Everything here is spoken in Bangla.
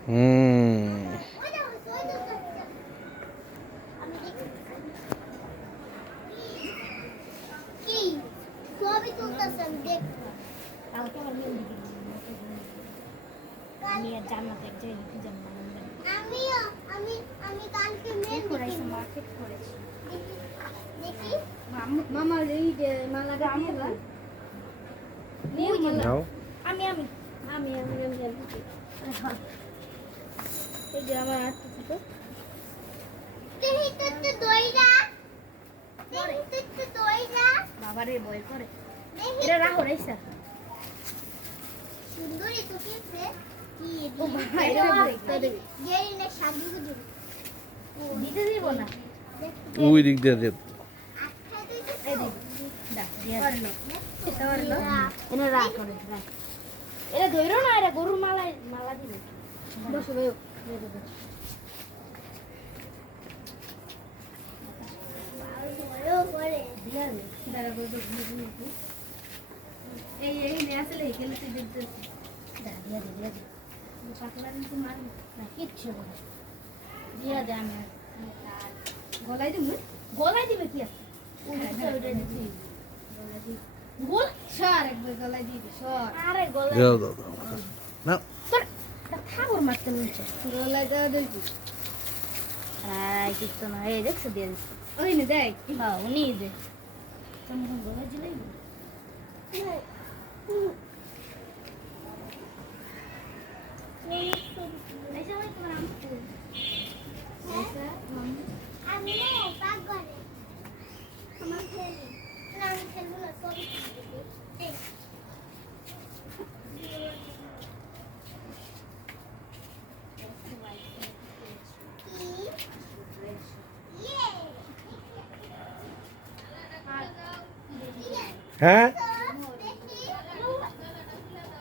হুম। মামা এই মালাটা দিয়ে দাও। নাও। আমি আমি আমি আমি আমি এই যে আমার আটকে ছিল বাবারে বই করে এটা রাখো রেসা সুন্দরী তো কিছে কি ও ভাই এটা গেরি না শাদি গুজু দিতে দিব না ওই দিক দিয়ে দে। এই দিক দা দিয়া করলো এটা করলো এনে রাখ করে রাখ এটা ধইরো না এটা গরুর মালা দিবে বসো বসো এই এই নে আসলে এখানে তুই দেখতেছিস দিয়া দে পাতলা কিন্তু মার না কিচ্ছু না দিয়া দে আমি গলায় দিবে কি আছে ওইটা দিবি গোল সর একবার গলায় দিবি সর আরে গলায় দাও দাও দাও। নাও। তোর ঠাকুর মারতে নিচ্ছে গলায় দাও দেখি আই কিছু না এই দেখছ দিয়ে দিচ্ছে ওই না দেখ হ্যাঁ উনি দে তুমি গলায় দিলাই আমি পাক করে আমার খেলি না আমি খেলবো না সবই হ্যাঁ